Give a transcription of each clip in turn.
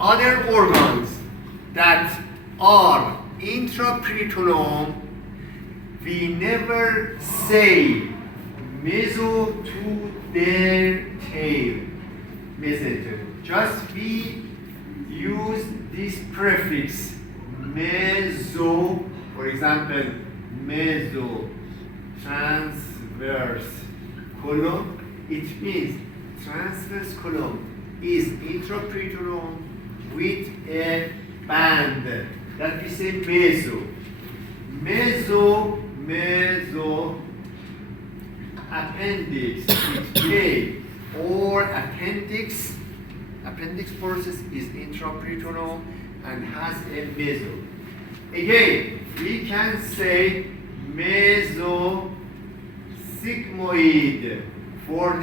other organs that are intraperitoneum, we never say meso to their tail, mesentery. Just we use this prefix meso, for example, meso, transverse column. It means transverse column is intraperitoneum with a band that we say meso. Meso appendix with A or appendix process is intraperitoneal and has a meso. Again, we can say mesosigmoid for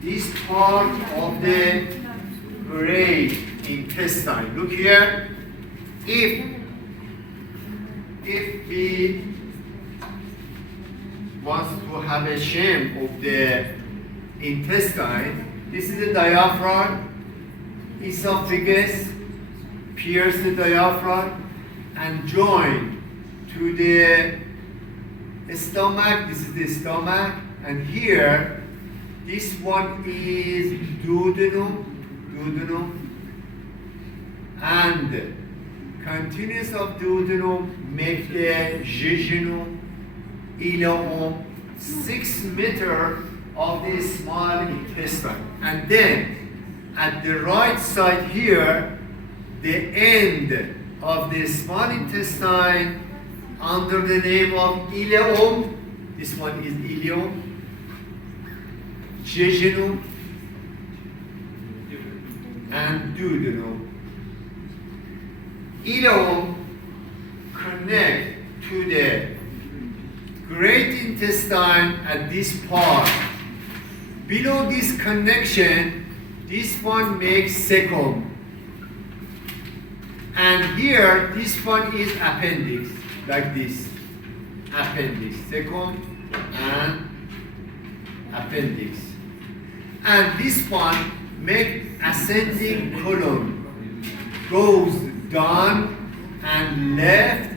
this part of the great intestine. Look here. If we want to have a shape of the intestine, this is the diaphragm, esophagus, pierce the diaphragm and join to the stomach. This is the stomach, and here this one is duodenum, and continuous of duodenum make the jejunum, ileum, 6 meters of the small intestine. And then at the right side here, the end of the small intestine under the name of ileum, this one is ileum, jejunum, and duodenum. Ileum connect to the great intestine at this part. Below this connection, this one makes cecum. And here, this one is appendix, like this. Appendix, cecum and appendix. And this one make ascending column, goes down and left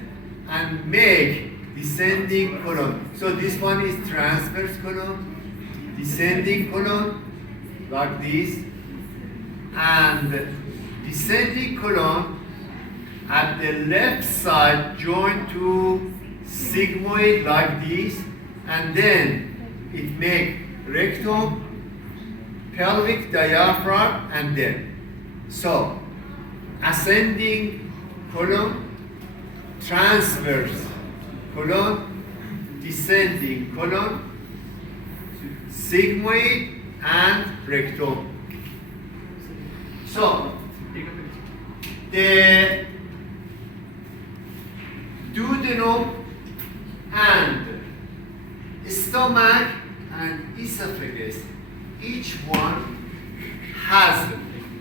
and make descending column. So this one is transverse column, descending column, like this, and descending column at the left side join to sigmoid like this, and then it make rectum, pelvic diaphragm, and then. So ascending column, transverse column, descending column, sigmoid, and rectum. So the duodenum and stomach and esophagus, each one has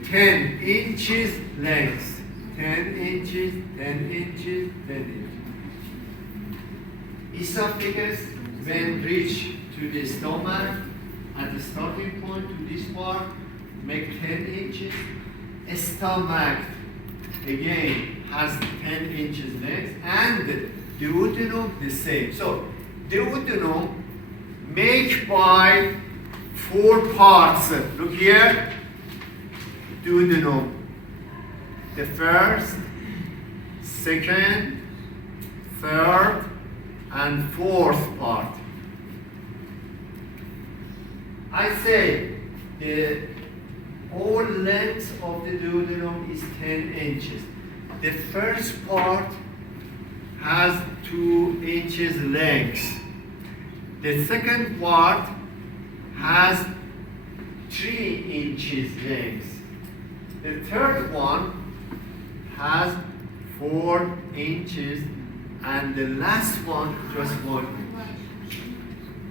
10 inches length. 10 inches, 10 inches, 10 inches. Esophagus, when reach to the stomach, at the starting point to this part, make 10 inches. Stomach, again, has 10 inches length, and duodenum the same. So, duodenum make by 4 parts. Look here, duodenum. The first, second, third, and fourth part. I say the whole length of the duodenum is 10 inches. The first part has 2 inches length. The second part has 3 inches length. The third one has 4 inches, and the last one just 1 inch.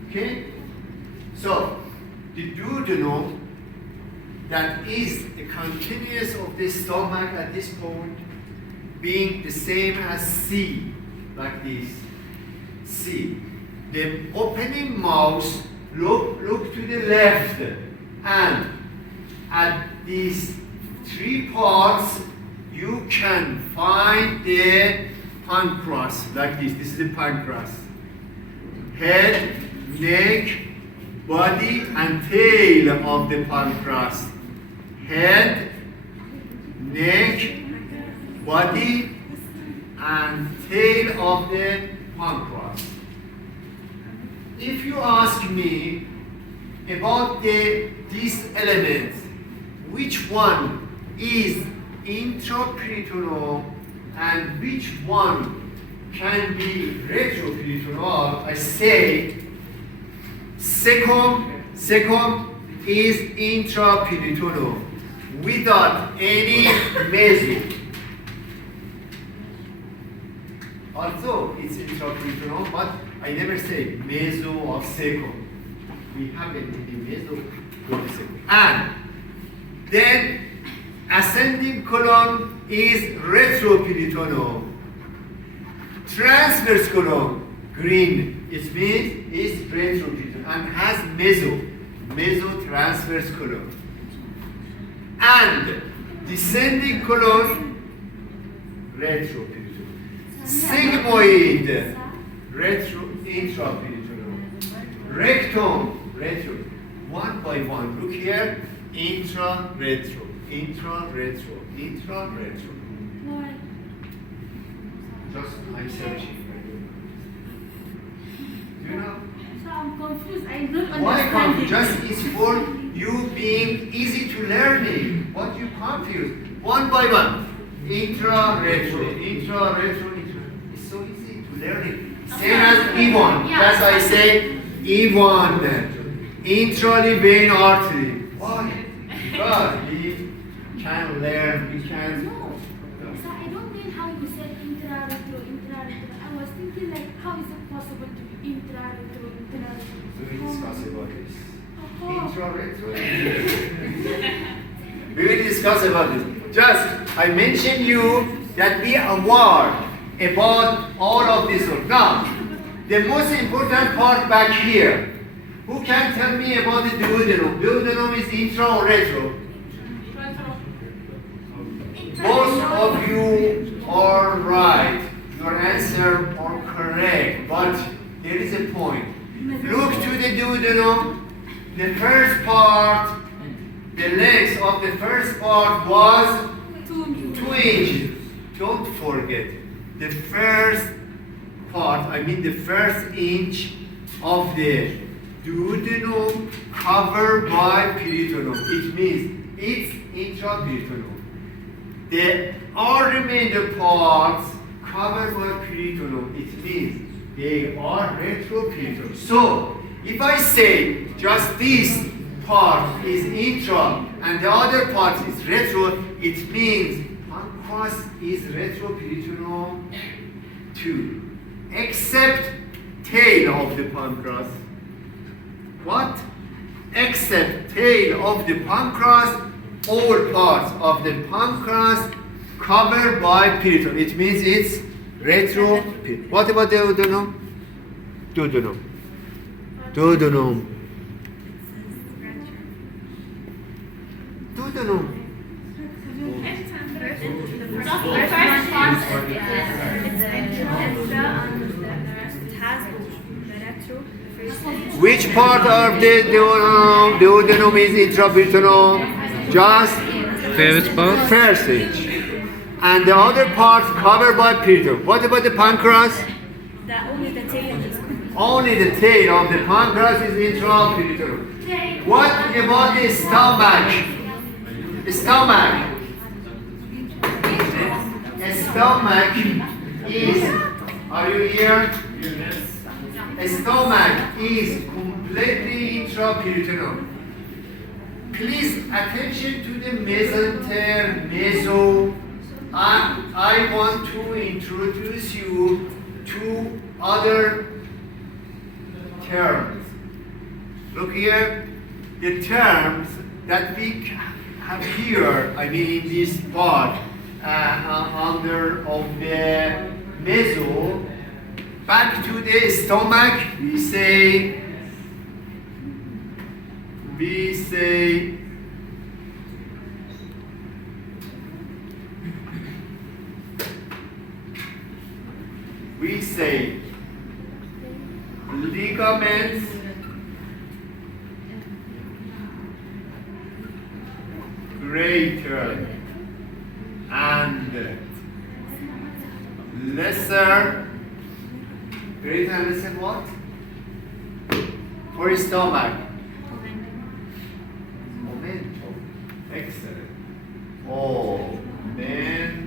Okay? So the duodenum, that is the continuous of the stomach at this point, being the same as C, like this. C. The opening mouth look to the left, and at this three parts, you can find the pancreas like this. This is the pancreas. Head, neck, body, and tail of the pancreas. Head, neck, body, and tail of the pancreas. If you ask me about these elements, which one is intraperitoneal and which one can be retroperitoneal, I say second is intraperitoneal without any meso. Also, it's intraperitoneal, but I never say meso or second. We have it in the meso or the second. And then ascending colon is retroperitoneal. Transverse colon, green, it means is retroperitoneal and has mesotransverse colon. And descending colon, retroperitoneal. Sigmoid, intraperitoneal. Rectum, retro. One by one. Look here. Intra-retro. Why? Just I'm searching. Do you know? So I'm confused. I don't understand. Why confused? Just it's for you being easy to learning. What you confused? One by one. Intra-retro. It's so easy to learning. Same as E1. Yeah. That's why I say E1. Intrally vein artery. Why? Because we can learn, we can. No. So I don't mean how you said intra-retro. I was thinking like, how is it possible to be intra-retro? We will discuss about this. Intra-retro. We will discuss about this. Just, I mentioned you that be aware about all of this. Now, the most important part back here. Who can tell me about the duodenum? Duodenum is intra or retro? Most of you are right. Your answer are correct, but there is a point. Look to the duodenum. The first part, the length of the first part was 2 inches. Don't forget, the first part, I mean the first inch of the duodenum covered by peritoneum. It means it's intraperitoneal. The all remainder parts covered by peritoneum. It means they are retroperitoneal. So if I say just this part is intra and the other part is retro, it means pancreas is retroperitoneal too, except tail of the pancreas. What? Except tail of the pancreas, all parts of the pancreas covered by peritoneum. It means it's retroperitoneal. What about the duodenum? Duodenum. Duodenum. Which part of the duodenum is intraperitoneal? Just first inch. And the other parts covered by peritoneum. What about the pancreas? Only the tail is Only the tail of the pancreas is intraperitoneal. What about the stomach? Stomach is, are you here? Stomach is completely intraperitoneal. Please attention to the mesentery, meso. I want to introduce you to other terms. Look here, the terms that we have here, I mean in this part, under of the meso, back to the stomach, we say we say ligaments greater and lesser. Greater and lesser what? For stomach. Momentum. Excellent. Momentum.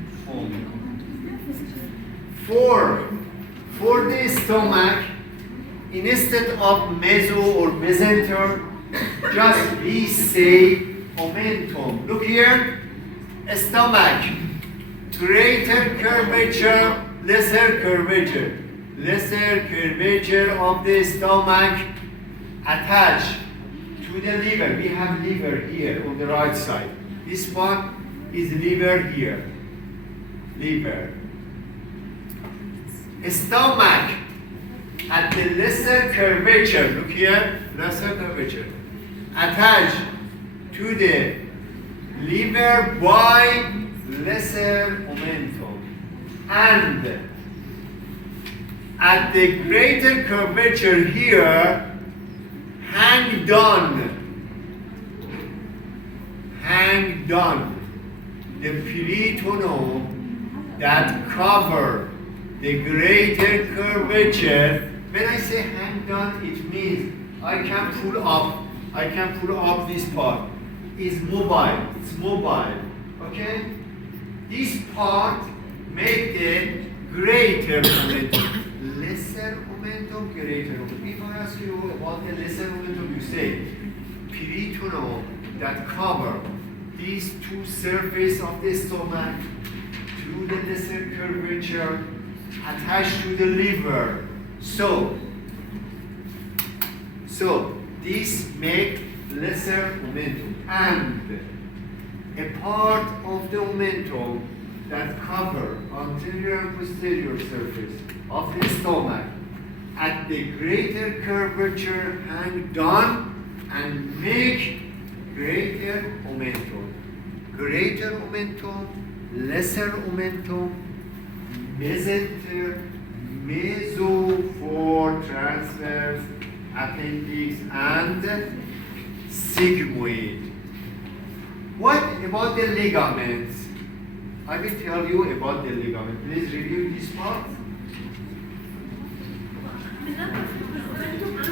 For the stomach, instead of meso or mesenter, just we say momentum. Look here. Stomach. Greater curvature, lesser curvature. Lesser curvature of the stomach attached to the liver. We have liver here on the right side. This one is liver here. Liver. Stomach at the lesser curvature. Look here. Lesser curvature. Attached to the liver by lesser momentum. And at the greater curvature here, hang down the peritoneum that cover the greater curvature. When I say hang down, it means I can pull up this part. It's mobile. Okay? This part make the greater momentum. Lesser momentum, greater momentum. If I ask you about the lesser momentum, you say peritoneum that cover these two surfaces of the stomach to the lesser curvature attached to the liver. So this make lesser momentum, and a part of the momentum that cover anterior and posterior surface of the stomach at the greater curvature hang down and make greater momentum. Greater momentum, lesser momentum, mesenteric, meso for transverse, appendix, and sigmoid. What about the ligaments? I will tell you about the ligament. Please review this part.